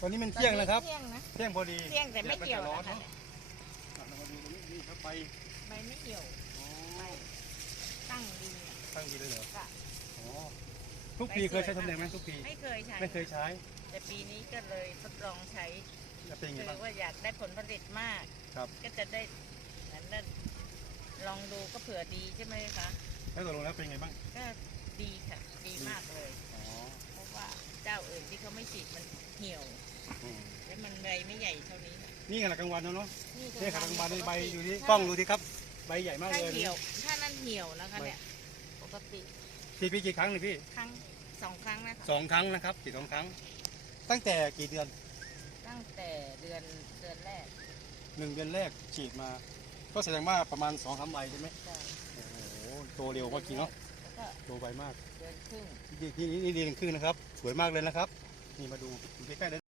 ตอนนี้มันเที่ยงนะครับ เที่ยงนะเที่ยงพอดีเที่ยงแต่ไม่เกี่ยวร้อนนะคะเนาะอะเรามาดูตรงนี้นี่ครับไปใบไม่เกี่ยวอ๋อใบตั้งดีอะตั้งดีเลยเหรอค่ะอ๋อทุกปีเคยใช้ทำแดงไหมทุกปี ไม่เคยใช้ ไม่เคยใช้ แต่ปีนี้ก็เลยทดลองใช้แล้วเป็นยังไงคือบ้างว่าอยากได้ผลผลิตมากครับก็จะได้นั้นน่ะลองดูก็เผื่อดีใช่ไหมคะ แล้วตกลงแล้วเป็นยังไงบ้าง ก็ดีค่ะ ดีมากเลยอ๋อเพราะว่าเจ้าอื่นที่เขาไม่ฉีดมันเหี่ยวอืมแล้วมัน ใบไม่ใหญ่เท่านี้ค่ะนี่ขนาดกลางวันแล้วเนาะนี่นี่ขนาดกลางวันในใบอยู่ที่ถ้ากล้องดูที่ครับ ใบใหญ่มากถ้าเลยเหี่ยว ถ้านั่นเหี่ยวนะคะเนี่ยปกติสี่ปีกี่ครั้งเลยพี่ครั้งสองครั้งนะคะสองครั้งนะครับสี่สองครั้ง ตั้งแต่กี่เดือนตั้งแต่เดือนเดือนแรกหนึ่งเดือนแรกฉีดมา ก็แสดงว่าประมาณสองสามใบใช่ไหมใช่โอ้โหโตเร็วมากจริงเนาะแล้วก็โตไวมาก เดือนครึ่ง นี่นี่นี่นี่เดือนครึ่งนะครับ สวยมากเลยนะครับ นี่มาดูดูใกล้ๆเลย